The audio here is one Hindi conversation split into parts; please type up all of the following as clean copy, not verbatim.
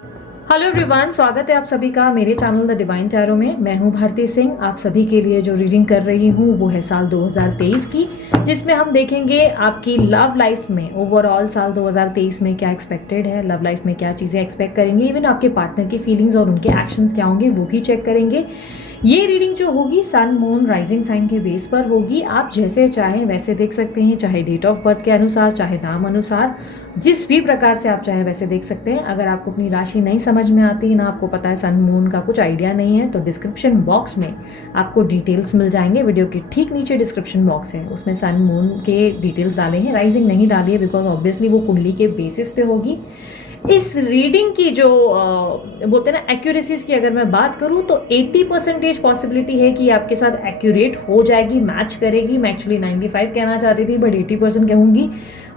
हेलो एवरीवन, स्वागत है आप सभी का मेरे चैनल द डिवाइन टैरो में। मैं हूं भारती सिंह। आप सभी के लिए जो रीडिंग कर रही हूं वो है साल 2023 की, जिसमें हम देखेंगे आपकी लव लाइफ में ओवरऑल साल 2023 में क्या एक्सपेक्टेड है, लव लाइफ में क्या चीज़ें एक्सपेक्ट करेंगे, इवन आपके पार्टनर की फीलिंग्स और उनके एक्शंस क्या होंगे वो भी चेक करेंगे। ये रीडिंग जो होगी सन मून राइजिंग साइन के बेस पर होगी। आप जैसे चाहें वैसे देख सकते हैं, चाहे डेट ऑफ बर्थ के अनुसार, चाहे नाम अनुसार, जिस भी प्रकार से आप चाहे वैसे देख सकते हैं। अगर आपको अपनी राशि नहीं समझ में आती, ना आपको पता है सन मून का कुछ आइडिया नहीं है, तो डिस्क्रिप्शन बॉक्स में आपको डिटेल्स मिल जाएंगे। वीडियो के ठीक नीचे डिस्क्रिप्शन बॉक्स है, उसमें सन मून के डिटेल्स डाले हैं। राइजिंग नहीं डाली है बिकॉज ऑब्वियसली वो कुंडली के बेसिस पे होगी। इस रीडिंग की जो बोलते हैं ना एक्यूरेसीज की अगर मैं बात करूं तो 80% पॉसिबिलिटी है कि आपके साथ एक्यूरेट हो जाएगी, मैच करेगी। मैं एक्चुअली 95 कहना चाहती थी बट 80% कहूंगी।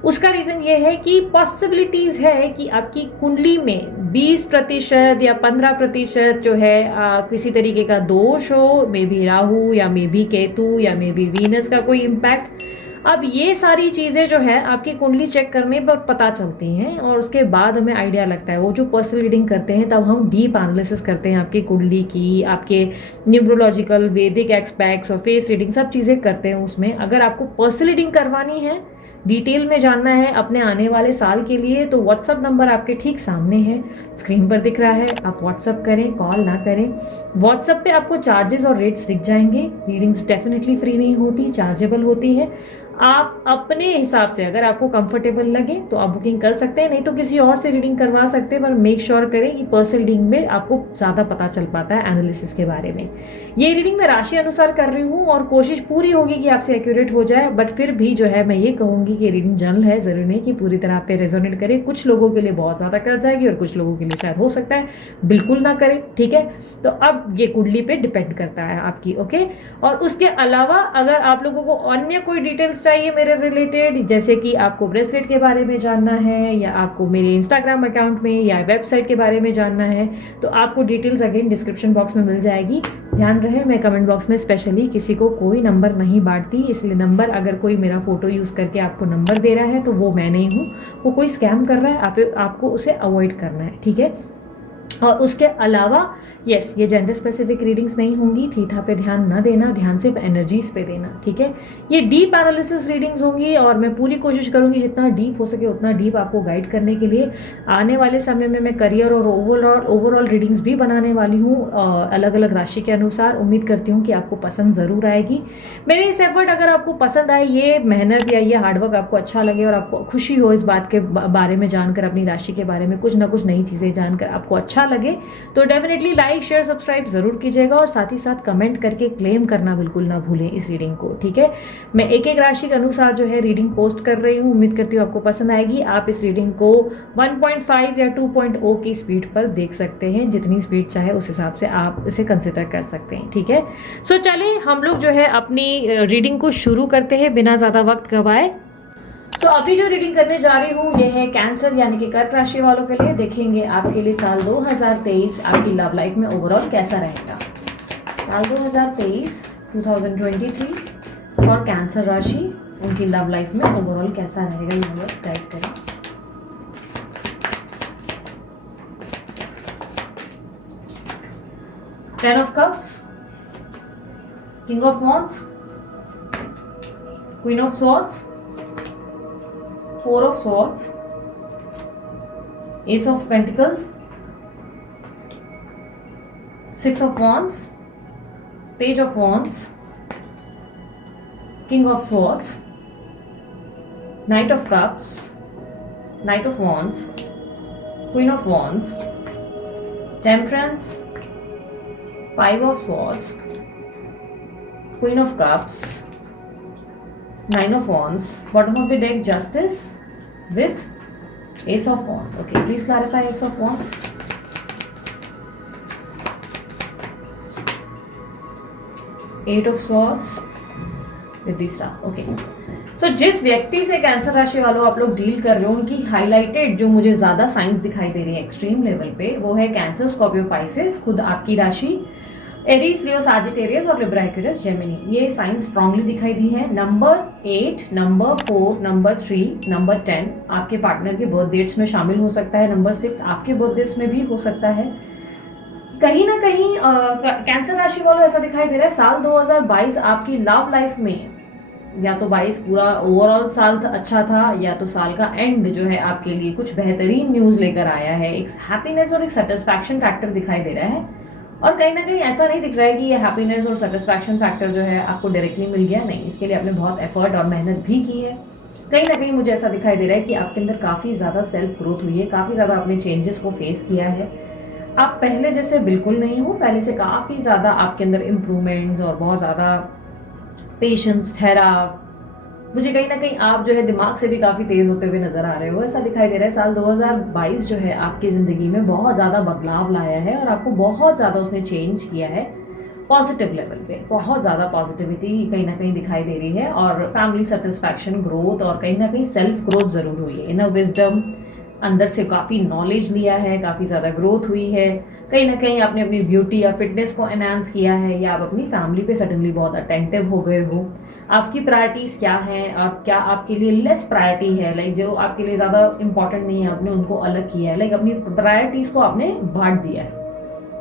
उसका रीजन ये है कि पॉसिबिलिटीज है कि आपकी कुंडली में 20% या 15% जो है किसी तरीके का दोष हो, मे बी राहु या मे बी केतु या मे बी वीनस का कोई इम्पैक्ट। अब ये सारी चीज़ें जो है आपकी कुंडली चेक करने पर पता चलती हैं और उसके बाद हमें आइडिया लगता है। वो जो पर्सनल रीडिंग करते हैं तब हम डीप एनालिसिस करते हैं आपकी कुंडली की, आपके न्यूमरोलॉजिकल वैदिक एस्पेक्ट्स और फेस रीडिंग सब चीज़ें करते हैं उसमें। अगर आपको पर्सनल रीडिंग करवानी है, डिटेल में जानना है अपने आने वाले साल के लिए, तो व्हाट्सअप नंबर आपके ठीक सामने है, स्क्रीन पर दिख रहा है। आप व्हाट्सअप करें, कॉल ना करें। व्हाट्सअप पे आपको चार्जेस और रेट्स दिख जाएंगे। रीडिंग्स डेफिनेटली फ्री नहीं होती, चार्जेबल होती है। आप अपने हिसाब से अगर आपको कंफर्टेबल लगे तो आप बुकिंग कर सकते हैं, नहीं तो किसी और से रीडिंग करवा सकते हैं। पर मेक श्योर करें कि पर्सनल रीडिंग में आपको ज़्यादा पता चल पाता है एनालिसिस के बारे में। ये रीडिंग मैं राशि अनुसार कर रही हूँ और कोशिश पूरी होगी कि आपसे एक्यूरेट हो जाए, बट फिर भी जो है मैं ये कहूँगी कि रीडिंग जनरल है, ज़रूरी नहीं कि पूरी तरह आप पे रेजोनेट करे। कुछ लोगों के लिए बहुत ज़्यादा कर जाएगी और कुछ लोगों के लिए शायद हो सकता है बिल्कुल ना करे, ठीक है। तो अब ये कुंडली पे डिपेंड करता है आपकी, ओके। और उसके अलावा अगर आप लोगों को अन्य कोई डिटेल्स चाहिए मेरे रिलेटेड, जैसे कि आपको ब्रेसलेट के बारे में जानना है या आपको मेरे इंस्टाग्राम अकाउंट में या वेबसाइट के बारे में जानना है, तो आपको डिटेल्स अगेन डिस्क्रिप्शन बॉक्स में मिल जाएगी। ध्यान रहे मैं कमेंट बॉक्स में स्पेशली किसी को कोई नंबर नहीं बांटती, इसलिए नंबर अगर कोई मेरा फोटो यूज़ करके आपको नंबर दे रहा है तो वो मैं नहीं हूँ, वो कोई स्कैम कर रहा है। आपको उसे अवॉइड करना है, ठीक है। और उसके अलावा यस, ये जेंडर स्पेसिफिक रीडिंग्स नहीं होंगी। थीथा पे ध्यान ना देना, ध्यान सिर्फ एनर्जीज पे देना, ठीक है। ये डीप एनालिसिस रीडिंग्स होंगी और मैं पूरी कोशिश करूंगी जितना डीप हो सके उतना डीप आपको गाइड करने के लिए। आने वाले समय में मैं करियर और ओवरऑल रीडिंग्स भी बनाने वाली हूँ अलग अलग राशि के अनुसार। उम्मीद करती हूँ कि आपको पसंद ज़रूर आएगी। मेरे इस एफर्ट अगर आपको पसंद आए, ये मेहनत या ये हार्डवर्क आपको अच्छा लगे और आपको खुशी हो इस बात के बारे में जानकर, अपनी राशि के बारे में कुछ ना कुछ नई चीज़ें जानकर आपको अच्छा लगे, तो डेफिनेटली लाइक शेयर सब्सक्राइब जरूर कीजिएगा और साथ ही साथ कमेंट करके क्लेम करना बिल्कुल ना भूलें इस रीडिंग को, ठीक है। मैं एक एक राशि के अनुसार जो है रीडिंग पोस्ट कर रही हूँ। उम्मीद करती हूँ आपको पसंद आएगी। आप इस रीडिंग को 1.5 या 2.0 की स्पीड पर देख सकते हैं, जितनी स्पीड चाहे उस हिसाब से आप इसे कंसिडर कर सकते हैं, ठीक है। सो चलिए हम लोग जो है अपनी रीडिंग को शुरू करते हैं बिना ज़्यादा वक्त गवाए। तो अभी जो रीडिंग करने जा रही हूँ ये है कैंसर यानी कि कर्क राशि वालों के लिए। देखेंगे आपके लिए साल 2023 आपकी लव लाइफ में ओवरऑल कैसा रहेगा। साल 2023 फॉर कैंसर राशि, उनकी लव लाइफ में ओवरऑल कैसा रहेगा, यूनिवर्स गाइड करें। Ten of cups, king of wands, queen of swords, Four of Swords, Ace of Pentacles, Six of Wands, Page of Wands, King of Swords, Knight of Cups, Knight of Wands, Queen of Wands, Temperance, Five of Swords, Queen of Cups, Nine of Wands, bottom of the deck Justice with Ace of Wands. Okay, please clarify Ace of Wands. Eight of Swords with the Star. Okay. So जिस व्यक्ति से कैंसर राशि वालों आप लोग डील कर रहे हो, उनकी हाईलाइटेड जो मुझे ज्यादा साइंस दिखाई दे रही है एक्सट्रीम लेवल पे, वो है कैंसर, स्कॉर्पियो, पाइसेस, खुद आपकी राशि। एरीज, लियो, सैजिटेरियस और लिब्रा, एक्वेरियस, जेमिनी, ये साइन स्ट्रांगली दिखाई दी है। नंबर 8, नंबर 4, नंबर 3, नंबर 10 आपके पार्टनर के बर्थ डेट्स में शामिल हो सकता है। नंबर 6 आपके बर्थ डेट्स में भी हो सकता है। कहीं ना कहीं कैंसर राशि वालों ऐसा दिखाई दे रहा है साल 2022 आपकी लव लाइफ में, या तो 22 पूरा ओवरऑल साल अच्छा था, या तो साल का एंड जो है आपके लिए कुछ बेहतरीन न्यूज लेकर आया है। एक हैप्पीनेस और एक सेटिस्फैक्शन फैक्टर दिखाई दे रहा है। और कहीं ना कहीं ऐसा नहीं दिख रहा है कि ये हैप्पीनेस और सेटिस्फैक्शन फैक्टर जो है आपको डायरेक्टली मिल गया, नहीं, इसके लिए आपने बहुत एफर्ट और मेहनत भी की है। कहीं ना कहीं मुझे ऐसा दिखाई दे रहा है कि आपके अंदर काफ़ी ज़्यादा सेल्फ ग्रोथ हुई है, काफ़ी ज़्यादा आपने चेंजेस को फेस किया है। आप पहले जैसे बिल्कुल नहीं हो, पहले से काफ़ी ज़्यादा आपके अंदर इम्प्रूवमेंट्स और बहुत ज़्यादा पेशेंस, ठहराव, मुझे कहीं ना कहीं आप जो है दिमाग से भी काफ़ी तेज़ होते हुए नजर आ रहे हो, ऐसा दिखाई दे रहा है। साल 2022 जो है आपकी ज़िंदगी में बहुत ज़्यादा बदलाव लाया है और आपको बहुत ज़्यादा उसने चेंज किया है। पॉजिटिव लेवल पे बहुत ज़्यादा पॉजिटिविटी कहीं ना कहीं दिखाई दे रही है, और फैमिली सेटिस्फैक्शन, ग्रोथ और कहीं ना कहीं सेल्फ ग्रोथ ज़रूर हुई है। इनर विजडम, अंदर से काफ़ी नॉलेज लिया है, काफ़ी ज़्यादा ग्रोथ हुई है। कहीं ना कहीं आपने अपनी ब्यूटी या फिटनेस को एनहांस किया है, या आप अपनी फैमिली पे सडनली बहुत अटेंटिव हो गए हो। आपकी प्रायोरिटीज़ क्या हैं और क्या आपके लिए लेस प्रायोरिटी है, लाइक जो आपके लिए ज़्यादा इंपॉर्टेंट नहीं है आपने उनको अलग किया है, लाइक अपनी प्रायोरिटीज़ को आपने बांट दिया है।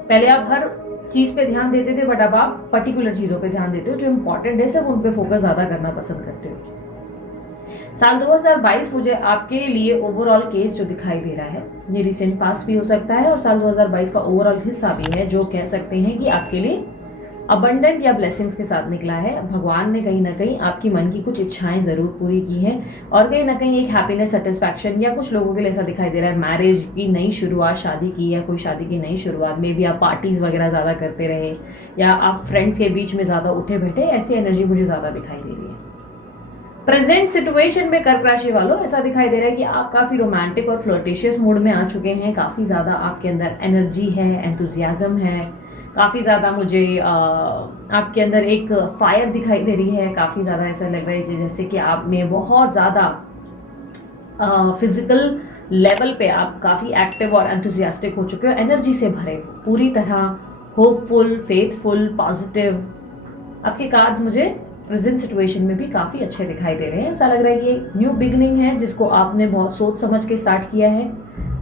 पहले आप हर चीज़ पे ध्यान देते थे, बट अब आप पर्टिकुलर चीज़ों पे ध्यान देते हो जो इंपॉर्टेंट है, सिर्फ उन पे फोकस ज़्यादा करना पसंद करते हो। साल 2022 मुझे आपके लिए ओवरऑल केस जो दिखाई दे रहा है, ये रिसेंट पास भी हो सकता है और साल 2022 का ओवरऑल हिस्सा भी है, जो कह सकते हैं कि आपके लिए अबंडेंट या ब्लेसिंग्स के साथ निकला है। भगवान ने कहीं ना कहीं आपकी मन की कुछ इच्छाएं जरूर पूरी की हैं, और कहीं ना कहीं एक हैप्पीनेस, सेटिस्फैक्शन, या कुछ लोगों के लिए ऐसा दिखाई दे रहा है मैरिज की नई शुरुआत, शादी की या कोई शादी की नई शुरुआत में भी आप पार्टीज वगैरह ज़्यादा करते रहे, या आप फ्रेंड्स के बीच में ज़्यादा उठे बैठे, ऐसी एनर्जी मुझे ज़्यादा दिखाई दे रही है। प्रेजेंट सिचुएशन में कर्क राशि वालों ऐसा दिखाई दे रहा है कि आप काफी रोमांटिक और फ्लर्टिशियस मूड में आ चुके हैं, काफी ज्यादा आपके अंदर एनर्जी है, एंथुजियाज्म है, काफी ज्यादा मुझे आपके अंदर एक फायर दिखाई दे रही है। काफी ज्यादा ऐसा लग रहा है जैसे कि आप में बहुत ज्यादा फिजिकल लेवल पे आप काफी एक्टिव और एंथुजियास्टिक हो चुके हो, एनर्जी से भरे, पूरी तरह होपफुल, फेथफुल, पॉजिटिव। आपके कार्ड्स मुझे प्रेजेंट सिचुएशन में भी काफ़ी अच्छे दिखाई दे रहे हैं। ऐसा लग रहा है कि ये न्यू बिगनिंग है जिसको आपने बहुत सोच समझ के स्टार्ट किया है।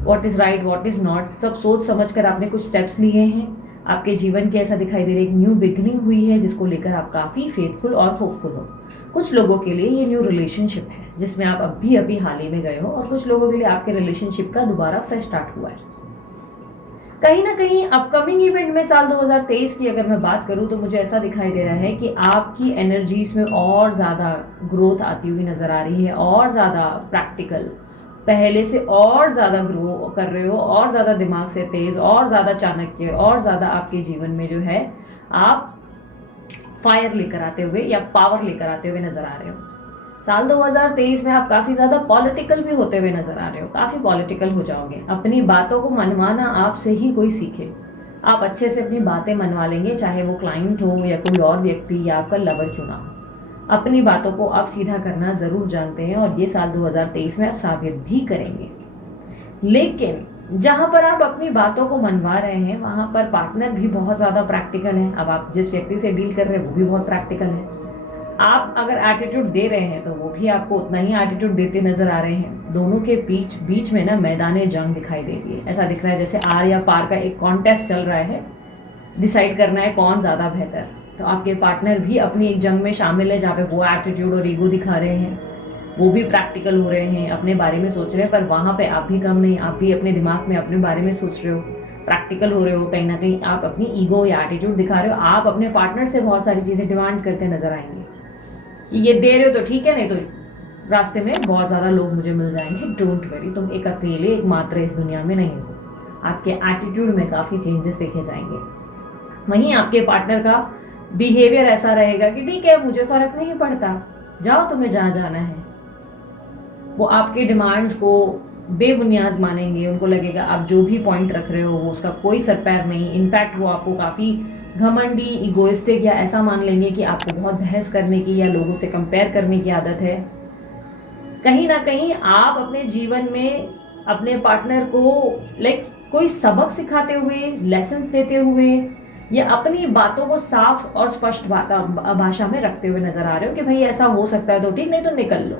What is right, what is not, सब सोच समझ कर आपने कुछ स्टेप्स लिए हैं आपके जीवन के। ऐसा दिखाई दे रहा है एक न्यू बिगनिंग हुई है जिसको लेकर आप काफ़ी फेथफुल और होपफुल हो। कुछ लोगों के लिए ये न्यू रिलेशनशिप है जिसमें आप अभी हाल ही में गए हो, और कुछ लोगों के लिए आपके रिलेशनशिप का दोबारा फ्रेश स्टार्ट हुआ है। कहीं ना कहीं अपकमिंग इवेंट में साल 2023 की अगर मैं बात करूं तो मुझे ऐसा दिखाई दे रहा है कि आपकी एनर्जीज में और ज़्यादा ग्रोथ आती हुई नज़र आ रही है, और ज़्यादा प्रैक्टिकल, पहले से और ज़्यादा ग्रो कर रहे हो, और ज़्यादा दिमाग से तेज़, और ज़्यादा चाणक्य, और ज़्यादा आपके जीवन में जो है आप फायर लेकर आते हुए या पावर लेकर आते हुए नज़र आ रहे हो। साल 2023 में आप काफ़ी ज़्यादा पॉलिटिकल भी होते हुए नजर आ रहे हो, काफ़ी पॉलिटिकल हो जाओगे। अपनी बातों को मनवाना आपसे ही कोई सीखे, आप अच्छे से अपनी बातें मनवा लेंगे, चाहे वो क्लाइंट हो या कोई और व्यक्ति या आपका लवर क्यों ना हो। अपनी बातों को आप सीधा करना ज़रूर जानते हैं, और ये साल 2023 में आप साबित भी करेंगे। लेकिन जहां पर आप अपनी बातों को मनवा रहे हैं वहां पर पार्टनर भी बहुत ज़्यादा प्रैक्टिकल है। अब आप जिस व्यक्ति से डील कर रहे हैं वो भी बहुत प्रैक्टिकल है। आप अगर एटीट्यूड दे रहे हैं तो वो भी आपको उतना ही एटीट्यूड देते नजर आ रहे हैं। दोनों के बीच में ना मैदान जंग दिखाई दे रही है। ऐसा दिख रहा है जैसे आर या पार का एक कॉन्टेस्ट चल रहा है, डिसाइड करना है कौन ज़्यादा बेहतर। तो आपके पार्टनर भी अपनी एक जंग में शामिल है जहाँ पे वो एटीट्यूड और ईगो दिखा रहे हैं, वो भी प्रैक्टिकल हो रहे हैं, अपने बारे में सोच रहे हैं, पर वहाँ पे आप भी कम नहीं, आप भी अपने दिमाग में अपने बारे में सोच रहे हो, प्रैक्टिकल हो रहे हो। कहीं ना कहीं आप अपनी ईगो या एटीट्यूड दिखा रहे हो। आप अपने पार्टनर से बहुत सारी चीज़ें डिमांड करते नजर आएंगे कि ये दे रहे हो तो ठीक है, नहीं तो रास्ते में बहुत ज़्यादा लोग मुझे मिल जाएंगे। डोंट वरी, तुम एक अकेले एक मात्र इस दुनिया में नहीं हो। आपके एटीट्यूड में काफ़ी चेंजेस देखे जाएंगे। वहीं आपके पार्टनर का बिहेवियर ऐसा रहेगा कि ठीक है, मुझे फ़र्क नहीं पड़ता, जाओ तुम्हें जहाँ जाना है। वो आपके डिमांड्स को बेबुनियाद मानेंगे, उनको लगेगा आप जो भी पॉइंट रख रहे हो वो उसका कोई सर पैर नहीं। इनफैक्ट वो आपको काफ़ी घमंडी, इगोइस्टिक या ऐसा मान लेंगे कि आपको बहुत बहस करने की या लोगों से कंपेयर करने की आदत है। कहीं ना कहीं आप अपने जीवन में अपने पार्टनर को लाइक कोई सबक सिखाते हुए, लेसन्स देते हुए, या अपनी बातों को साफ और स्पष्ट भाषा में रखते हुए नजर आ रहे हो कि भाई ऐसा हो सकता है तो ठीक, नहीं तो निकल लो,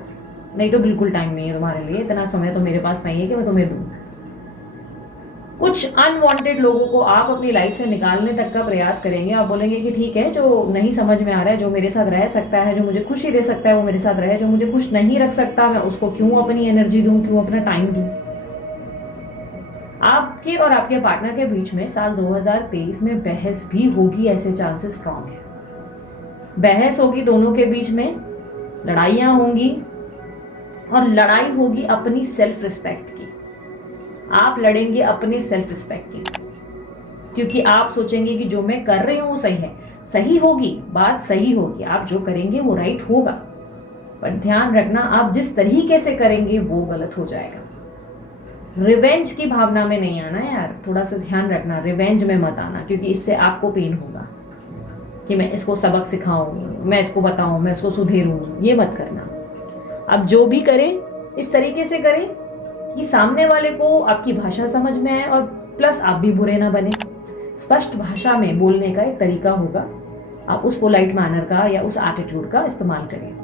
नहीं तो बिल्कुल टाइम नहीं है तुम्हारे लिए, इतना समय तो मेरे पास नहीं है कि मैं तुम्हें दूं। कुछ अनवांटेड लोगों को आप अपनी लाइफ से निकालने तक का प्रयास करेंगे। आप बोलेंगे कि ठीक है, जो नहीं समझ में आ रहा है, जो मेरे साथ रह सकता है, जो मुझे खुशी दे सकता है वो मेरे साथ रहे, जो मुझे खुश नहीं रख सकता मैं उसको क्यों अपनी एनर्जी दूं, क्यों अपना टाइम दूं। आपके और आपके पार्टनर के बीच में साल 2023 में बहस भी होगी, ऐसे चांसेस स्ट्रांग है। बहस होगी दोनों के बीच में, लड़ाइयां होंगी, और लड़ाई होगी अपनी सेल्फ रिस्पेक्ट की। आप लड़ेंगे अपने सेल्फ रिस्पेक्ट की, क्योंकि आप सोचेंगे कि जो मैं कर रही हूं वो सही है। सही होगी, बात सही होगी, आप जो करेंगे वो राइट होगा, पर ध्यान रखना आप जिस तरीके से करेंगे वो गलत हो जाएगा। रिवेंज की भावना में नहीं आना यार, थोड़ा सा ध्यान रखना, रिवेंज में मत आना, क्योंकि इससे आपको पेन होगा कि मैं इसको सबक सिखाऊं, मैं इसको बताऊं, मैं इसको सुधेरूं, ये मत करना। अब जो भी करें इस तरीके से करें कि सामने वाले को आपकी भाषा समझ में आए, और प्लस आप भी बुरे ना बने। स्पष्ट भाषा में बोलने का एक तरीका होगा, आप उस पोलाइट मैनर का या उस एटीट्यूड का इस्तेमाल करें।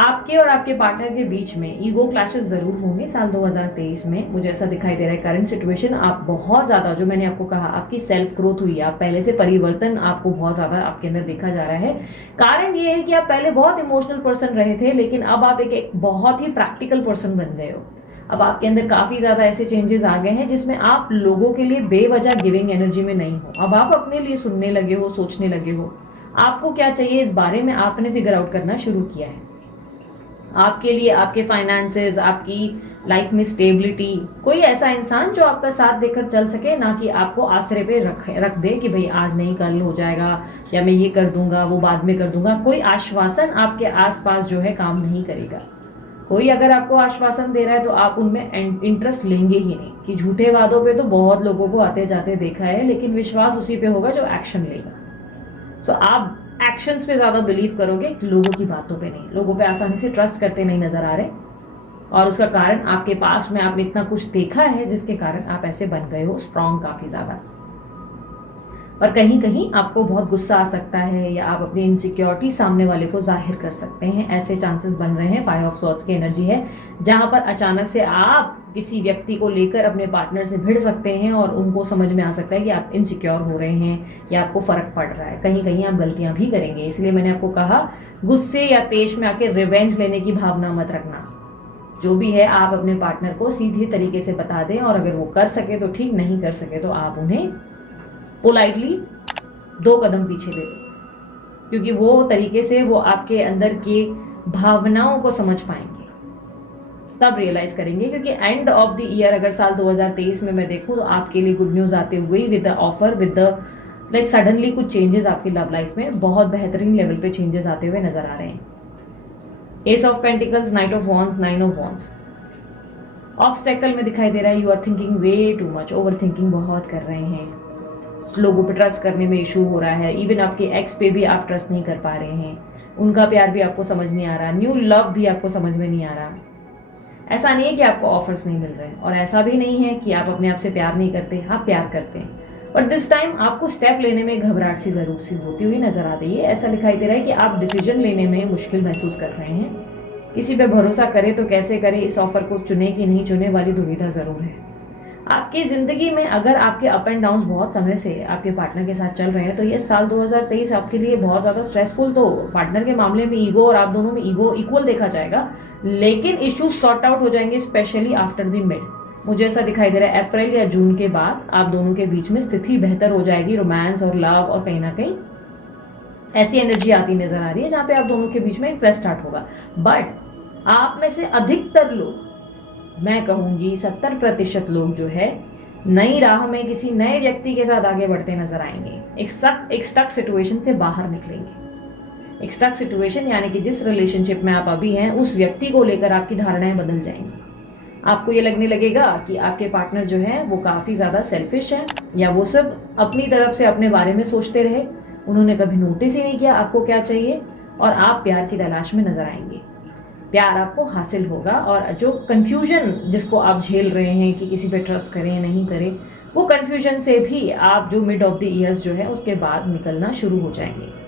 आपके और आपके पार्टनर के बीच में ईगो क्लैशेस जरूर होंगे साल 2023 में, मुझे ऐसा दिखाई दे रहा है। करंट सिचुएशन आप बहुत ज्यादा, जो मैंने आपको कहा, आपकी सेल्फ ग्रोथ हुई है, आप पहले से परिवर्तन आपको बहुत ज्यादा आपके अंदर देखा जा रहा है। कारण ये है कि आप पहले बहुत इमोशनल पर्सन रहे थे, लेकिन अब आप एक बहुत ही प्रैक्टिकल पर्सन बन गए हो। अब आपके अंदर काफी ज्यादा ऐसे चेंजेस आ गए हैं जिसमें आप लोगों के लिए बेवजह गिविंग एनर्जी में नहीं हो। अब आप अपने लिए सुनने लगे हो, सोचने लगे हो, आपको क्या चाहिए इस बारे में आपने फिगर आउट करना शुरू किया है। आपके लिए आपके फाइनेंसेस, आपकी लाइफ में स्टेबिलिटी, कोई ऐसा इंसान जो आपका साथ देकर चल सके, ना कि आपको आसरे पे रख दे कि भाई आज नहीं कल हो जाएगा, या मैं ये कर दूंगा वो बाद में कर दूंगा। कोई आश्वासन आपके आसपास जो है काम नहीं करेगा। कोई अगर आपको आश्वासन दे रहा है तो आप उनमें इंटरेस्ट लेंगे ही नहीं, कि झूठे वादों पे तो बहुत लोगों को आते जाते देखा है, लेकिन विश्वास उसी पे होगा जो एक्शन लेगा। सो आप एक्शंस पे ज्यादा बिलीव करोगे, लोगों की बातों पे नहीं। लोगों पे आसानी से ट्रस्ट करते नहीं नजर आ रहे, और उसका कारण आपके पास में आपने इतना कुछ देखा है जिसके कारण आप ऐसे बन गए हो स्ट्रांग काफी ज्यादा। पर कहीं कहीं आपको बहुत गुस्सा आ सकता है, या आप अपनी इनसिक्योरिटी सामने वाले को जाहिर कर सकते हैं, ऐसे चांसेस बन रहे हैं। 5 ऑफ स्वॉर्ड्स की एनर्जी है, जहां पर अचानक से आप किसी व्यक्ति को लेकर अपने पार्टनर से भिड़ सकते हैं, और उनको समझ में आ सकता है कि आप इनसिक्योर हो रहे हैं या आपको फर्क पड़ रहा है। कहीं कहीं आप गलतियां भी करेंगे, इसलिए मैंने आपको कहा गुस्से या तेज में आके रिवेंज लेने की भावना मत रखना। जो भी है आप अपने पार्टनर को सीधे तरीके से बता दें, और अगर वो कर सके तो ठीक, नहीं कर सके तो आप उन्हें पोलाइटली 2 कदम पीछे दे दो, क्योंकि वो तरीके से वो आपके अंदर की भावनाओं को समझ पाएंगे, तब रियलाइज करेंगे। क्योंकि एंड ऑफ द ईयर अगर साल 2023 में मैं देखूं तो आपके लिए गुड न्यूज आते हुए with the offer, with the like suddenly कुछ चेंजेस आपकी लव लाइफ में बहुत बेहतरीन लेवल पे चेंजेस आते हुए नजर आ रहे हैं। Ace of pentacles, knight of wands, 9 of wands. Obstacle में दिखाई दे रहा है you are thinking way too much, over thinking बहुत कर रहे हैं, लोगों पे ट्रस्ट करने में इशू हो रहा है। इवन आपके एक्स पे भी आप ट्रस्ट नहीं कर पा रहे हैं, उनका प्यार भी आपको समझ नहीं आ रहा, न्यू लव भी आपको समझ में नहीं आ रहा। ऐसा नहीं है कि आपको ऑफर्स नहीं मिल रहे हैं, और ऐसा भी नहीं है कि आप अपने आप से प्यार नहीं करते, आप प्यार करते हैं, बट दिस टाइम आपको स्टेप लेने में घबराहट सी जरूर सी होती हुई नजर आ रही है। ऐसा दिखाई दे रहा है कि आप डिसीजन लेने में मुश्किल महसूस कर रहे हैं। किसी पे भरोसा करे तो कैसे करे, इस ऑफर को चुने कि नहीं चुने वाली दुविधा जरूर है। आपकी जिंदगी में अगर आपके अप एंड डाउन बहुत समय से आपके पार्टनर के साथ चल रहे हैं, तो ये साल 2023 आपके लिए बहुत ज्यादा स्ट्रेसफुल, तो पार्टनर के मामले में ईगो और आप दोनों में ईगो इक्वल देखा जाएगा, लेकिन इश्यूज सॉर्ट आउट हो जाएंगे स्पेशली आफ्टर द मिड। मुझे ऐसा दिखाई दे रहा है अप्रैल या जून के बाद आप दोनों के बीच में स्थिति बेहतर हो जाएगी, रोमांस और लव, और कहीं ना कहीं ऐसी एनर्जी आती नजर आ रही है जहां पे आप दोनों के बीच में इंटरेस्ट स्टार्ट होगा। बट आप में से अधिकतर लोग, मैं कहूंगी 70% लोग जो है नई राह में किसी नए व्यक्ति के साथ आगे बढ़ते नजर आएंगे। एक स्टक सिचुएशन से बाहर निकलेंगे। एक स्टक सिचुएशन यानी कि जिस रिलेशनशिप में आप अभी हैं उस व्यक्ति को लेकर आपकी धारणाएं बदल जाएंगी। आपको ये लगने लगेगा कि आपके पार्टनर जो है वो काफी ज्यादा सेल्फिश है, या वो सब अपनी तरफ से अपने बारे में सोचते रहे, उन्होंने कभी नोटिस ही नहीं किया आपको क्या चाहिए, और आप प्यार की तलाश में नजर आएंगे। प्यार आपको हासिल होगा, और जो कंफ्यूजन जिसको आप झेल रहे हैं कि किसी पे ट्रस्ट करें नहीं करें, वो कन्फ्यूजन से भी आप जो मिड ऑफ द ईयर्स जो है उसके बाद निकलना शुरू हो जाएंगे।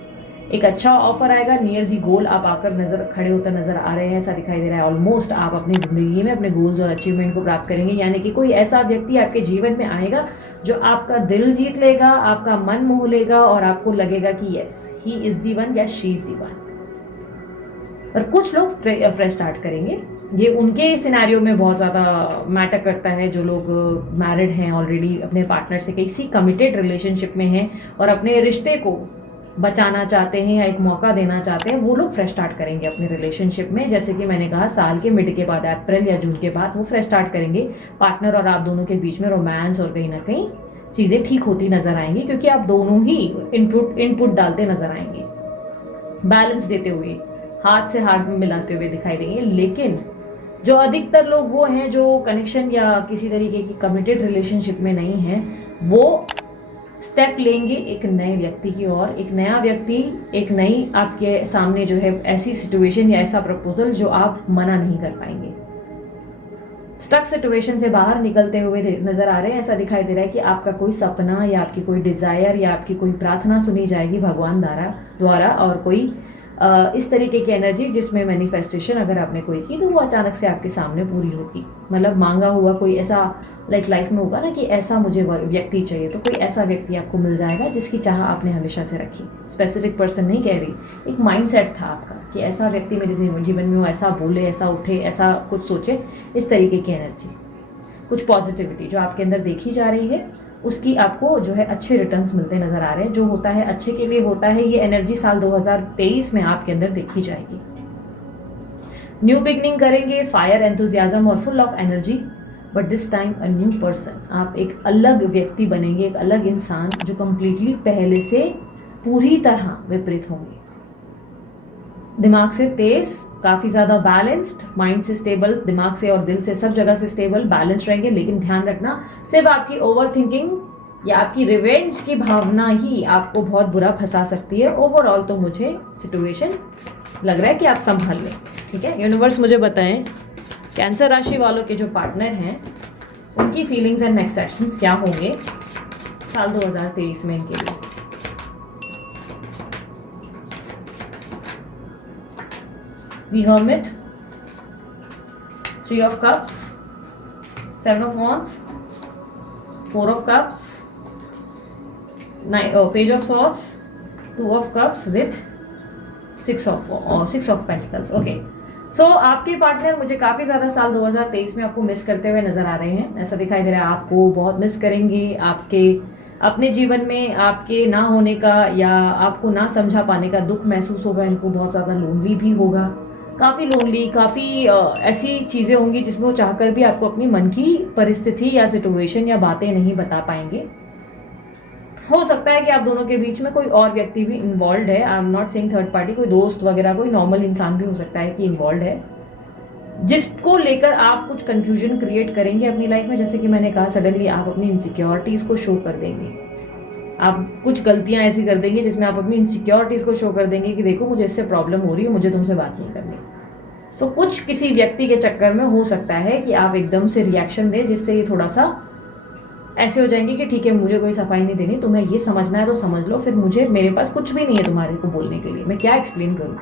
एक अच्छा ऑफर आएगा, नियर दी गोल आप आकर खड़े होकर नजर आ रहे हैं, ऐसा दिखाई दे रहा है। ऑलमोस्ट आप अपनी जिंदगी में अपने गोल्स और अचीवमेंट को प्राप्त करेंगे, यानी कि कोई ऐसा व्यक्ति आपके जीवन में आएगा जो आपका दिल जीत लेगा, आपका मन मोह लेगा और आपको लगेगा कि yes he is the one या शी इज दी वन। पर कुछ लोग फ्रेश स्टार्ट करेंगे, ये उनके सिनेरियो में बहुत ज़्यादा मैटर करता है। जो लोग मैरिड हैं ऑलरेडी, अपने पार्टनर से किसी कमिटेड रिलेशनशिप में हैं और अपने रिश्ते को बचाना चाहते हैं या एक मौका देना चाहते हैं, वो लोग फ्रेश स्टार्ट करेंगे अपने रिलेशनशिप में। जैसे कि मैंने कहा, साल के मिड के बाद, अप्रैल या जून के बाद वो फ्रेश स्टार्ट करेंगे। पार्टनर और आप दोनों के बीच में रोमांस और कहीं ना कहीं चीज़ें ठीक होती नजर आएंगी, क्योंकि आप दोनों ही इनपुट डालते नजर आएंगे, बैलेंस देते हुए, हाथ से हाथ में मिलाते हुए दिखाई देंगे। लेकिन जो अधिकतर लोग वो हैं जो कनेक्शन या किसी तरीके की कमिटेड रिलेशनशिप में नहीं हैं, वो स्टेप लेंगे एक नए व्यक्ति की ओर। एक नया व्यक्ति, एक नई आपके सामने जो है ऐसी सिचुएशन या ऐसा प्रपोजल जो आप मना नहीं कर पाएंगे। स्टक सिचुएशन से बाहर निकलते हुए नजर आ रहे हैं। ऐसा दिखाई दे रहा है कि आपका कोई सपना या आपकी कोई डिजायर या आपकी कोई प्रार्थना सुनी जाएगी भगवान द्वारा, और कोई इस तरीके की एनर्जी जिसमें मैनिफेस्टेशन अगर आपने कोई की तो वो अचानक से आपके सामने पूरी होगी। मतलब मांगा हुआ कोई ऐसा लाइफ में होगा ना कि ऐसा मुझे व्यक्ति चाहिए, तो कोई ऐसा व्यक्ति आपको मिल जाएगा जिसकी चाह आपने हमेशा से रखी। स्पेसिफिक पर्सन नहीं कह रही, एक माइंडसेट था आपका कि ऐसा व्यक्ति मेरे जीवन में हो, ऐसा बोले, ऐसा उठे, ऐसा कुछ सोचे। इस तरीके की एनर्जी, कुछ पॉजिटिविटी जो आपके अंदर देखी जा रही है, उसकी आपको जो है अच्छे रिटर्न्स मिलते नजर आ रहे हैं। जो होता है अच्छे के लिए होता है। ये एनर्जी साल 2023 में आपके अंदर देखी जाएगी। न्यू बिगनिंग करेंगे, फायर, एंथुजियाज्म और full of energy, but this time a new person. आप एक अलग व्यक्ति बनेंगे, एक अलग इंसान जो कंप्लीटली पहले से पूरी तरह विपरीत होंगे। दिमाग से तेज, काफी ज्यादा बैलेंस्ड, माइंड से स्टेबल, दिमाग से और दिल से सब जगह से स्टेबल, बैलेंस्ड रहेंगे। लेकिन ध्यान रखना, सिर्फ आपकी ओवर थिंकिंग या आपकी रिवेंज की भावना ही आपको बहुत बुरा फंसा सकती है। ओवरऑल तो मुझे सिचुएशन लग रहा है कि आप संभाल लें। ठीक है, यूनिवर्स मुझे बताएं कैंसर राशि वालों के जो पार्टनर हैं उनकी फीलिंग्स एंड नेक्स्ट एक्शंस क्या होंगे साल 2023 में इनके लिए। The Hermit, Three of Cups, Seven of Wands, Four of Cups, Page of Swords, Two of Cups with Six of Pentacles. Okay. So आपके पार्टनर मुझे काफ़ी ज़्यादा साल 2023 में आपको मिस करते हुए नज़र आ रहे हैं। ऐसा दिखाई दे रहा है आपको बहुत मिस करेंगे। आपके अपने जीवन में आपके ना होने का या आपको ना समझा पाने का दुख महसूस होगा। इनको बहुत ज़्यादा लोनली भी होगा, काफ़ी लोनली, काफ़ी ऐसी चीज़ें होंगी जिसमें वो चाहकर भी आपको अपनी मन की परिस्थिति या सिचुएशन या बातें नहीं बता पाएंगे। हो सकता है कि आप दोनों के बीच में कोई और व्यक्ति भी इन्वॉल्व है। I am not saying third party, कोई दोस्त वगैरह, कोई नॉर्मल इंसान भी हो सकता है कि इन्वॉल्व है, जिसको लेकर आप कुछ कंफ्यूजन क्रिएट करेंगे अपनी लाइफ में। जैसे कि मैंने कहा, सडनली आप अपनी इनसिक्योरिटीज़ को शो कर देंगे। आप कुछ गलतियां ऐसी कर देंगे जिसमें आप अपनी इनसिक्योरिटीज़ को शो कर देंगे कि देखो मुझे इससे प्रॉब्लम हो रही है, मुझे तुमसे बात नहीं करनी। सो कुछ किसी व्यक्ति के चक्कर में हो सकता है कि आप एकदम से रिएक्शन दें, जिससे ये थोड़ा सा ऐसे हो जाएंगे कि ठीक है मुझे कोई सफाई नहीं देनी, तुम्हें ये समझना है तो समझ लो, फिर मेरे पास कुछ भी नहीं है तुम्हारे को बोलने के लिए, मैं क्या एक्सप्लेन करूँ।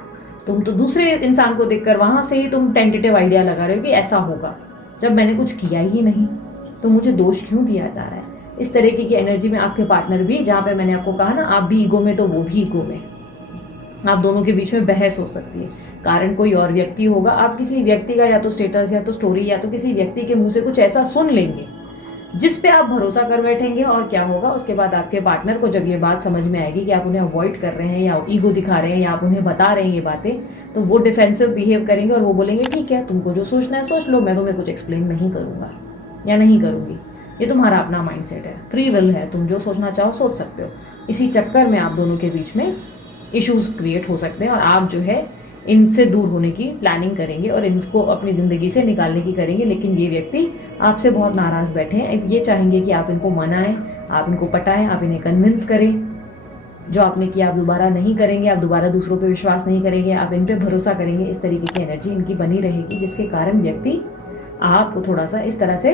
तुम तो दूसरे इंसान को देखकर वहाँ से ही तुम टेंटेटिव आइडिया लगा रहे हो कि ऐसा होगा, जब मैंने कुछ किया ही नहीं तो मुझे दोष क्यों दिया जा रहा है। इस तरीके की एनर्जी में आपके पार्टनर भी, जहाँ पे मैंने आपको कहा ना आप भी ईगो में तो वो भी ईगो में, आप दोनों के बीच में बहस हो सकती है। कारण कोई और व्यक्ति होगा, आप किसी व्यक्ति का या तो स्टेटस या तो स्टोरी या तो किसी व्यक्ति के मुंह से कुछ ऐसा सुन लेंगे जिस पे आप भरोसा कर बैठेंगे, और क्या होगा उसके बाद आपके पार्टनर को जब ये बात समझ में आएगी कि आप उन्हें अवॉइड कर रहे हैं या ईगो दिखा रहे हैं या आप उन्हें बता रहे हैं ये बातें, तो वो डिफेंसिव बिहेव करेंगे और वो बोलेंगे ठीक है तुमको जो सोचना है सोच लो, मैं तुम्हें कुछ एक्सप्लेन नहीं करूँगा या नहीं करूँगी, ये तुम्हारा अपना माइंडसेट है, फ्री विल है, तुम जो सोचना चाहो सोच सकते हो। इसी चक्कर में आप दोनों के बीच में इश्यूज क्रिएट हो सकते हैं और आप जो है इनसे दूर होने की प्लानिंग करेंगे और इनको अपनी ज़िंदगी से निकालने की करेंगे। लेकिन ये व्यक्ति आपसे बहुत नाराज़ बैठे हैं, ये चाहेंगे कि आप इनको मनाएं, आप इनको पटाएं, आप इन्हें कन्विंस करें। जो आपने किया आप दोबारा नहीं करेंगे, आप दोबारा दूसरों पे विश्वास नहीं करेंगे, आप इन पे भरोसा करेंगे। इस तरीके की एनर्जी इनकी बनी रहेगी, जिसके कारण व्यक्ति आपको थोड़ा सा इस तरह से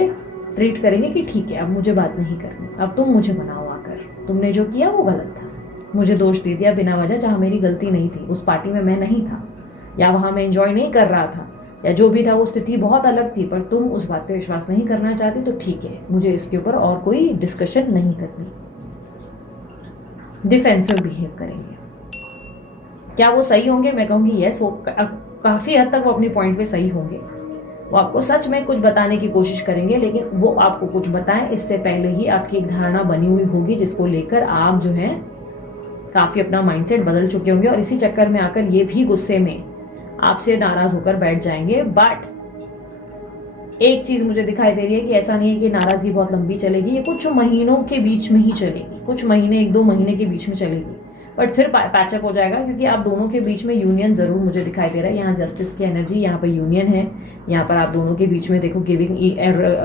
ट्रीट करेंगे कि ठीक है अब मुझे बात नहीं करनी, अब तुम मुझे मनाओ आकर, तुमने जो किया वो गलत था, मुझे दोष दे दिया बिना वजह जहाँ मेरी गलती नहीं थी, उस पार्टी में मैं नहीं था या वहाँ मैं एंजॉय नहीं कर रहा था या जो भी था वो स्थिति बहुत अलग थी, पर तुम उस बात पे विश्वास नहीं करना चाहती तो ठीक है, मुझे इसके ऊपर और कोई डिस्कशन नहीं करनी। डिफेंसिव बिहेव करेंगे। क्या वो सही होंगे? मैं कहूँगी यस, वो काफ़ी हद तक वो अपने पॉइंट पे सही होंगे। वो आपको सच में कुछ बताने की कोशिश करेंगे, लेकिन वो आपको कुछ बताएं इससे पहले ही आपकी एक धारणा बनी हुई होगी जिसको लेकर आप जो है काफ़ी अपना माइंडसेट बदल चुके होंगे और इसी चक्कर में आकर ये भी गुस्से में आपसे नाराज होकर बैठ जाएंगे। बट एक चीज मुझे दिखाई दे रही है कि ऐसा नहीं है कि नाराजगी बहुत लंबी चलेगी, ये कुछ महीनों के बीच में ही चलेगी, कुछ महीने 1-2 महीने के बीच में चलेगी, बट फिर पैचअप हो जाएगा क्योंकि आप दोनों के बीच में यूनियन जरूर मुझे दिखाई दे रहा है। यहाँ जस्टिस की एनर्जी, यहाँ पर यूनियन है, यहाँ पर आप दोनों के बीच में देखो गिविंग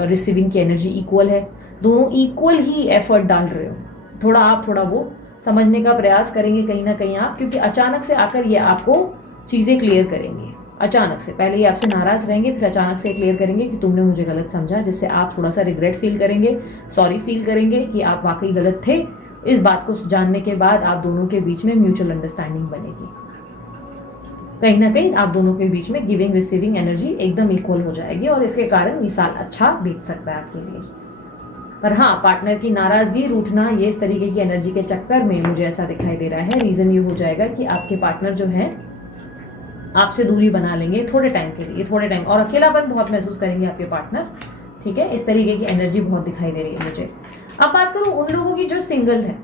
रिसीविंग की एनर्जी इक्वल है, दोनों इक्वल ही एफर्ट डाल रहे हो। थोड़ा आप थोड़ा वो समझने का प्रयास करेंगे कहीं ना कहीं आप, क्योंकि अचानक से आकर ये आपको चीज़ें क्लियर करेंगे। अचानक से पहले ये आपसे नाराज रहेंगे, फिर अचानक से क्लियर करेंगे कि तुमने मुझे गलत समझा, जिससे आप थोड़ा सा रिग्रेट फील करेंगे, सॉरी फील करेंगे कि आप वाकई गलत थे। इस बात को जानने के बाद आप दोनों के बीच में म्यूचुअल अंडरस्टैंडिंग बनेगी। कहीं ना कहीं आप दोनों के बीच में गिविंग रिसीविंग एनर्जी एकदम इक्वल हो जाएगी और इसके कारण ये साल अच्छा बीत सकता है आपके लिए। पर हाँ, पार्टनर की नाराजगी, रूठना, ये इस तरीके की एनर्जी के चक्कर में मुझे ऐसा दिखाई दे रहा है, रीजन ये हो जाएगा कि आपके पार्टनर जो है आपसे दूरी बना लेंगे थोड़े टाइम के लिए, थोड़े टाइम, और अकेलापन बहुत महसूस करेंगे आपके पार्टनर। ठीक है, इस तरीके की एनर्जी बहुत दिखाई दे रही है मुझे। अब बात करूं उन लोगों की जो सिंगल है,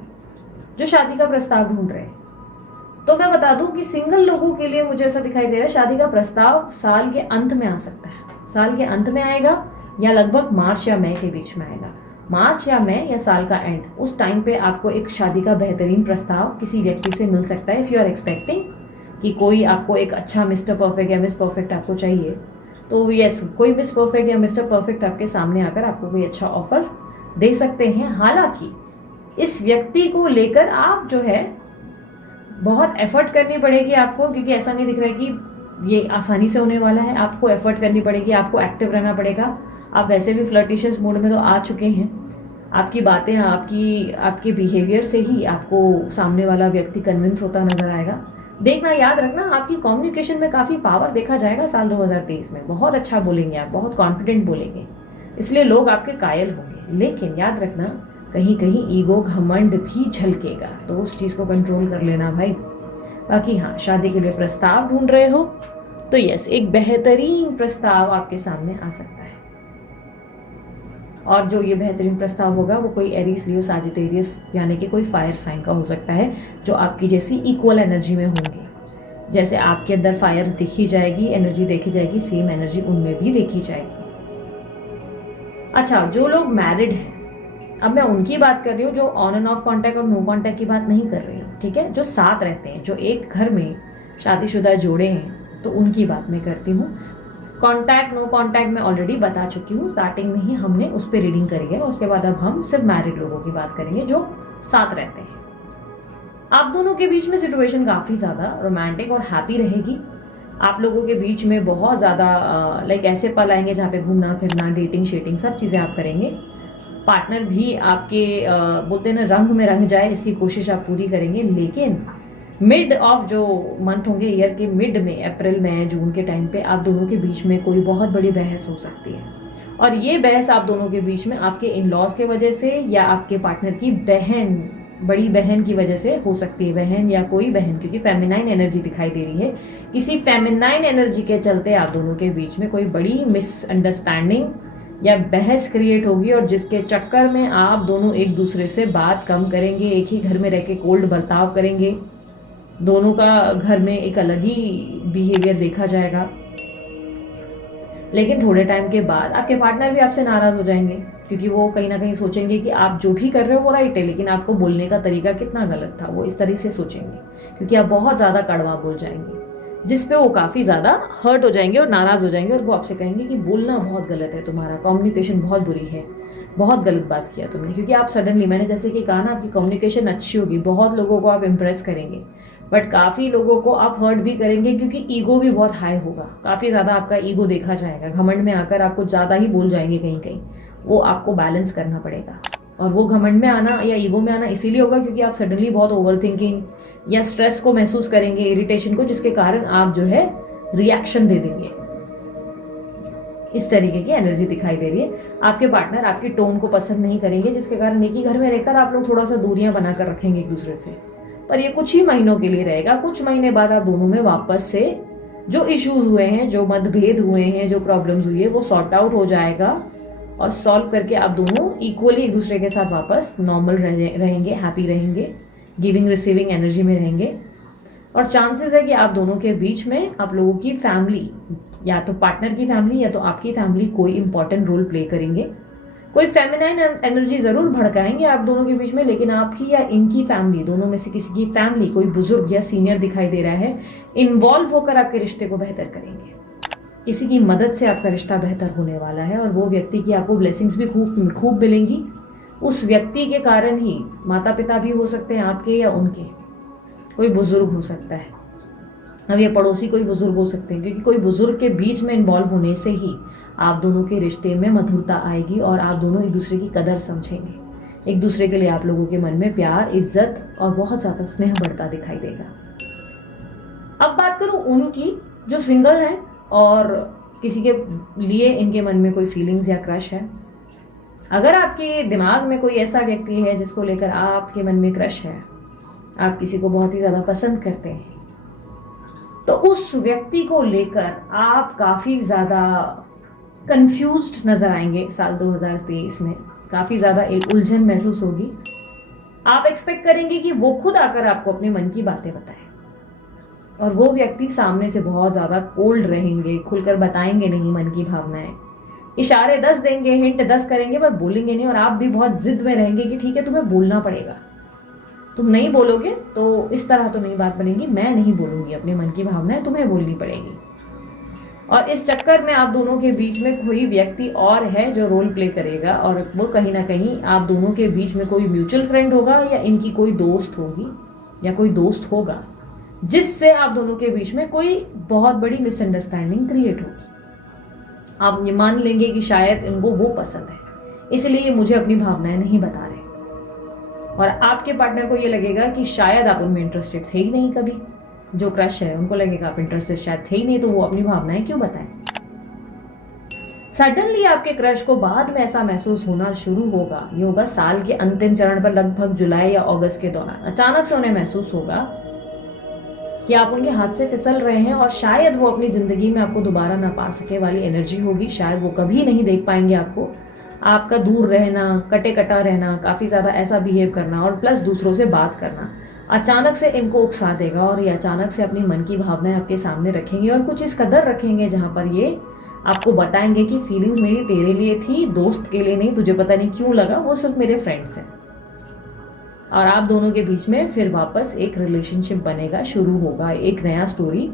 जो शादी का प्रस्ताव ढूंढ रहे हैं, तो मैं बता दूं कि सिंगल लोगों के लिए मुझे ऐसा दिखाई दे रहा है शादी का प्रस्ताव साल के अंत में आ सकता है। साल के अंत में आएगा या लगभग मार्च या मई के बीच में आएगा। मार्च या मई या साल का एंड, उस टाइम पे आपको एक शादी का बेहतरीन प्रस्ताव किसी व्यक्ति से मिल सकता है। इफ यू आर एक्सपेक्टिंग कि कोई आपको एक अच्छा मिस्टर परफेक्ट या मिस परफेक्ट आपको चाहिए, तो यस, कोई मिस परफेक्ट या मिस्टर परफेक्ट आपके सामने आकर आपको कोई अच्छा ऑफर दे सकते हैं। हालांकि इस व्यक्ति को लेकर आप जो है बहुत एफर्ट करनी पड़ेगी आपको, क्योंकि ऐसा नहीं दिख रहा है कि ये आसानी से होने वाला है। आपको एफर्ट करनी पड़ेगी, आपको एक्टिव रहना पड़ेगा। आप वैसे भी फ्लर्टिशियस मूड में तो आ चुके हैं। आपकी बातें, आपके बिहेवियर से ही आपको सामने वाला व्यक्ति कन्विंस होता नजर आएगा। देखना, याद रखना, आपकी कम्युनिकेशन में काफ़ी पावर देखा जाएगा साल 2023 में। बहुत अच्छा बोलेंगे आप, बहुत कॉन्फिडेंट बोलेंगे, इसलिए लोग आपके कायल होंगे। लेकिन याद रखना, कहीं कहीं ईगो, घमंड भी झलकेगा, तो उस चीज़ को कंट्रोल कर लेना भाई। बाकी हाँ, शादी के लिए प्रस्ताव ढूंढ रहे हो तो यस, एक बेहतरीन प्रस्ताव आपके सामने आ सकता है। और जो ये बेहतरीन प्रस्ताव होगा वो कोई एरीज, लियो, सजिटेरियस यानी कि कोई फायर साइन का हो सकता है, जो आपकी जैसी इक्वल एनर्जी में होंगे। जैसे आपके अंदर फायर देखी जाएगी, एनर्जी देखी जाएगी, सेम एनर्जी उनमें भी देखी जाएगी। अच्छा, जो लोग मैरिड हैं, अब मैं उनकी बात कर रही हूँ, जो ऑन एंड ऑफ कॉन्टैक्ट और नो कॉन्टैक्ट की बात नहीं कर रही हूँ। ठीक है, जो साथ रहते हैं, जो एक घर में शादीशुदा जोड़े हैं, तो उनकी बात मैं करती हूँ। कॉन्टैक्ट नो कॉन्टैक्ट मैं ऑलरेडी बता चुकी हूँ, स्टार्टिंग में ही हमने उस पर रीडिंग करी है। उसके बाद अब हम सिर्फ मैरिड लोगों की बात करेंगे जो साथ रहते हैं। आप दोनों के बीच में सिचुएशन काफ़ी ज़्यादा रोमांटिक और हैप्पी रहेगी। आप लोगों के बीच में बहुत ज़्यादा लाइक ऐसे पल आएंगे जहाँ पे घूमना फिरना, डेटिंग शेटिंग सब चीज़ें आप करेंगे। पार्टनर भी आपके बोलते हैं ना, रंग में रंग जाए, इसकी कोशिश आप पूरी करेंगे। लेकिन मिड ऑफ जो मंथ होंगे, ईयर के मिड में, अप्रैल मई जून के टाइम पे आप दोनों के बीच में कोई बहुत बड़ी बहस हो सकती है। और ये बहस आप दोनों के बीच में आपके इन लॉज के वजह से या आपके पार्टनर की बहन, बड़ी बहन की वजह से हो सकती है। बहन या कोई बहन, क्योंकि फेमिनाइन एनर्जी दिखाई दे रही है, किसी फेमिनाइन एनर्जी के चलते आप दोनों के बीच में कोई बड़ी मिसअंडरस्टैंडिंग या बहस क्रिएट होगी, और जिसके चक्कर में आप दोनों एक दूसरे से बात कम करेंगे, एक ही घर में रह के कोल्ड बर्ताव करेंगे। दोनों का घर में एक अलग ही बिहेवियर देखा जाएगा। लेकिन थोड़े टाइम के बाद आपके पार्टनर भी आपसे नाराज हो जाएंगे, क्योंकि वो कहीं ना कहीं सोचेंगे कि आप जो भी कर रहे हो वो राइट है, लेकिन आपको बोलने का तरीका कितना गलत था। वो इस तरह से सोचेंगे, क्योंकि आप बहुत ज़्यादा कड़वा बोल जाएंगे, जिस पे वो काफ़ी ज़्यादा हर्ट हो जाएंगे और नाराज़ हो जाएंगे। और वो आपसे कहेंगे कि बोलना बहुत गलत है तुम्हारा, कम्युनिकेशन बहुत बुरी है, बहुत गलत बात किया तुमने। क्योंकि आप सडनली, मैंने जैसे कि कहा ना, आपकी कम्युनिकेशन अच्छी होगी, बहुत लोगों को आप इम्प्रेस करेंगे, बट काफ़ी लोगों को आप हर्ट भी करेंगे, क्योंकि ईगो भी बहुत हाई होगा। काफ़ी ज़्यादा आपका ईगो देखा जाएगा, घमंड में आकर आप कुछ ज़्यादा ही बोल जाएंगे कहीं कहीं, वो आपको बैलेंस करना पड़ेगा। और वो घमंड में आना या ईगो में आना इसीलिए होगा क्योंकि आप सडनली बहुत ओवर थिंकिंग या स्ट्रेस को महसूस करेंगे, इरिटेशन को, जिसके कारण आप जो है रिएक्शन दे देंगे। इस तरीके की एनर्जी दिखाई दे रही है। आपके पार्टनर आपकी टोन को पसंद नहीं करेंगे, जिसके कारण एक ही घर में रहकर आप लोग थोड़ा सा दूरियां बनाकर रखेंगे एक दूसरे से। पर ये कुछ ही महीनों के लिए रहेगा। कुछ महीने बाद आप दोनों में वापस से जो इश्यूज हुए हैं, जो मतभेद हुए हैं, जो प्रॉब्लम्स हुई है, वो सॉर्ट आउट हो जाएगा और सॉल्व करके आप दोनों इक्वली एक दूसरे के साथ वापस नॉर्मल रहेंगे, हैप्पी रहेंगे, गिविंग रिसीविंग एनर्जी में रहेंगे। और चांसेस है कि आप दोनों के बीच में आप लोगों की फैमिली, या तो पार्टनर की फैमिली या तो आपकी फैमिली, कोई इंपॉर्टेंट रोल प्ले करेंगे। कोई फेमिनाइन एनर्जी जरूर भड़काएंगे आप दोनों के बीच में, लेकिन आपकी या इनकी फैमिली, दोनों में से किसी की फैमिली, कोई बुजुर्ग या सीनियर दिखाई दे रहा है, इन्वॉल्व होकर आपके रिश्ते को बेहतर करेंगे। किसी की मदद से आपका रिश्ता बेहतर होने वाला है और वो व्यक्ति की आपको ब्लेसिंग्स भी खूब मिलेंगी। उस व्यक्ति के कारण ही माता पिता भी हो सकते हैं आपके या उनके, कोई बुजुर्ग हो सकता है, अब ये पड़ोसी कोई बुजुर्ग हो सकते हैं, क्योंकि कोई बुजुर्ग के बीच में इन्वॉल्व होने से ही आप दोनों के रिश्ते में मधुरता आएगी और आप दोनों एक दूसरे की कदर समझेंगे। एक दूसरे के लिए आप लोगों के मन में प्यार, इज्जत और बहुत ज़्यादा स्नेह बढ़ता दिखाई देगा। अब बात करूं उनकी जो सिंगल हैं और किसी के लिए इनके मन में कोई फीलिंग्स या क्रश है। अगर आपके दिमाग में कोई ऐसा व्यक्ति है जिसको लेकर आपके मन में क्रश है, आप किसी को बहुत ही ज़्यादा पसंद करते हैं, तो उस व्यक्ति को लेकर आप काफ़ी ज़्यादा कंफ्यूज्ड नज़र आएंगे। साल 2023 में काफ़ी ज़्यादा एक उलझन महसूस होगी। आप एक्सपेक्ट करेंगे कि वो खुद आकर आपको अपने मन की बातें बताए, और वो व्यक्ति सामने से बहुत ज़्यादा कोल्ड रहेंगे, खुलकर बताएंगे नहीं मन की भावनाएं। इशारे 10 देंगे, हिंट 10 करेंगे, पर बोलेंगे नहीं। और आप भी बहुत जिद में रहेंगे कि ठीक है, तुम्हें बोलना पड़ेगा, तुम नहीं बोलोगे तो इस तरह तो नहीं बात बनेगी, मैं नहीं बोलूंगी अपने मन की भावनाएं, तुम्हें बोलनी पड़ेगी। और इस चक्कर में आप दोनों के बीच में कोई व्यक्ति और है जो रोल प्ले करेगा, और वो कहीं ना कहीं आप दोनों के बीच में कोई म्यूचुअल फ्रेंड होगा या इनकी कोई दोस्त होगी या कोई दोस्त होगा, जिससे आप दोनों के बीच में कोई बहुत बड़ी मिसअंडरस्टैंडिंग क्रिएट होगी। आप ये मान लेंगे कि शायद इनको वो पसंद है, इसलिए मुझे अपनी भावनाएं नहीं बता रहे, और आपके पार्टनर को ये लगेगा कि शायद आप उनमें इंटरेस्टेड थे ही नहीं। कभी जो क्रश है उनको लगेगा आप इंटरेस्टेड शायद थे ही नहीं, तो वो अपनी भावनाएं क्यों बताएं। सडनली आपके क्रश को बाद में ऐसा महसूस होना शुरू होगा, ये होगा साल के अंतिम चरण पर, लगभग जुलाई या अगस्त के दौरान। अचानक से उन्हें महसूस होगा कि आप उनके हाथ से फिसल रहे हैं, और शायद वो अपनी जिंदगी में आपको दोबारा ना पा सके वाली एनर्जी होगी। शायद वो कभी नहीं देख पाएंगे आपको। आपका दूर रहना, कटे कटा रहना, काफ़ी ज़्यादा ऐसा बिहेव करना और प्लस दूसरों से बात करना अचानक से इनको उकसा देगा, और ये अचानक से अपनी मन की भावनाएं आपके सामने रखेंगे, और कुछ इस कदर रखेंगे जहाँ पर ये आपको बताएंगे कि फीलिंग्स मेरी तेरे लिए थी, दोस्त के लिए नहीं, तुझे पता नहीं क्यों लगा, वो सिर्फ मेरे फ्रेंड्स हैं। और आप दोनों के बीच में फिर वापस एक रिलेशनशिप बनेगा, शुरू होगा एक नया स्टोरी,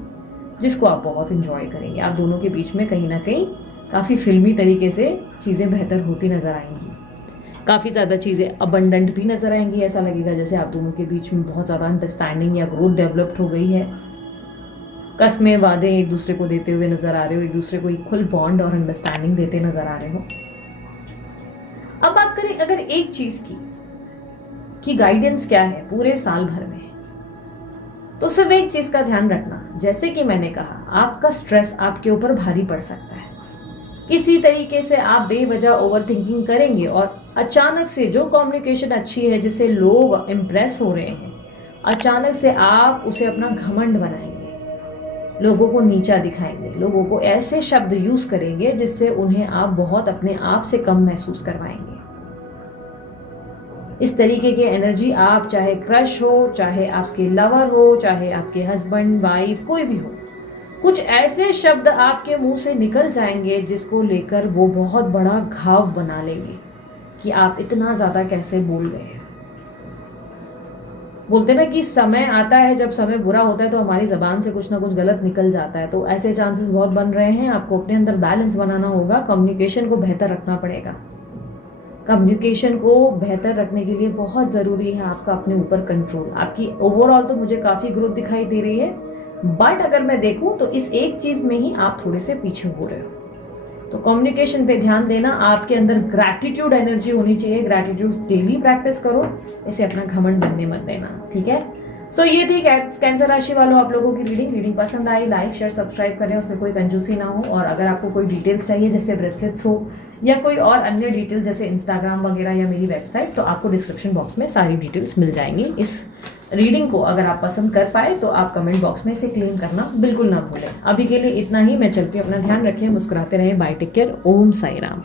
जिसको आप बहुत इंजॉय करेंगे। आप दोनों के बीच में कहीं ना कहीं काफ़ी फिल्मी तरीके से चीज़ें बेहतर होती नज़र आएंगी, काफ़ी ज़्यादा चीज़ें अबंडेंट भी नज़र आएंगी। ऐसा लगेगा जैसे आप दोनों के बीच में बहुत ज़्यादा अंडरस्टैंडिंग या ग्रोथ डेवलप्ड हो गई है। कस्में वादे एक दूसरे को देते हुए नज़र आ रहे हो, एक दूसरे को इक्वल बॉन्ड और अंडरस्टैंडिंग देते नज़र आ रहे हो। अब बात करें अगर एक चीज़ की गाइडेंस क्या है पूरे साल भर में, तो सिर्फ एक चीज़ का ध्यान रखना, जैसे कि मैंने कहा, आपका स्ट्रेस आपके ऊपर भारी पड़ सकता है। किसी तरीके से आप बेवजह ओवरथिंकिंग करेंगे, और अचानक से जो कम्युनिकेशन अच्छी है, जिससे लोग इम्प्रेस हो रहे हैं, अचानक से आप उसे अपना घमंड बनाएंगे, लोगों को नीचा दिखाएंगे, लोगों को ऐसे शब्द यूज करेंगे जिससे उन्हें आप बहुत अपने आप से कम महसूस करवाएंगे। इस तरीके की एनर्जी, आप चाहे क्रश हो, चाहे आपके लवर हो, चाहे आपके हस्बैंड वाइफ कोई भी हो, कुछ ऐसे शब्द आपके मुंह से निकल जाएंगे जिसको लेकर वो बहुत बड़ा घाव बना लेंगे कि आप इतना ज़्यादा कैसे बोल गए। बोलते ना कि समय आता है, जब समय बुरा होता है तो हमारी ज़बान से कुछ ना कुछ गलत निकल जाता है। तो ऐसे चांसेस बहुत बन रहे हैं। आपको अपने अंदर बैलेंस बनाना होगा, कम्युनिकेशन को बेहतर रखना पड़ेगा। कम्युनिकेशन को बेहतर रखने के लिए बहुत ज़रूरी है आपका अपने ऊपर कंट्रोल। आपकी ओवरऑल तो मुझे काफ़ी ग्रोथ दिखाई दे रही है, बट अगर मैं देखूं तो इस एक चीज़ में ही आप थोड़े से पीछे हो रहे हो। तो कम्युनिकेशन पे ध्यान देना, आपके अंदर ग्रैटिट्यूड एनर्जी होनी चाहिए, ग्रैटिट्यूड डेली प्रैक्टिस करो, इसे अपना घमंड बनने मत देना, ठीक है। सो ये थी कैंसर राशि वालों आप लोगों की रीडिंग पसंद आई, लाइक शेयर सब्सक्राइब करें, उसमें कोई कंजूसी ना हो। और अगर आपको कोई डिटेल्स चाहिए जैसे ब्रेसलेट्स हो या कोई और अन्य डिटेल्स जैसे इंस्टाग्राम वगैरह या मेरी वेबसाइट, तो आपको डिस्क्रिप्शन बॉक्स में सारी डिटेल्स मिल जाएंगी। इस रीडिंग को अगर आप पसंद कर पाए तो आप कमेंट बॉक्स में इसे क्लेम करना बिल्कुल ना भूलें। अभी के लिए इतना ही, मैं चलती हूँ, अपना ध्यान रखें, मुस्कुराते रहें, बाय, टेक केयर, ओम साई राम।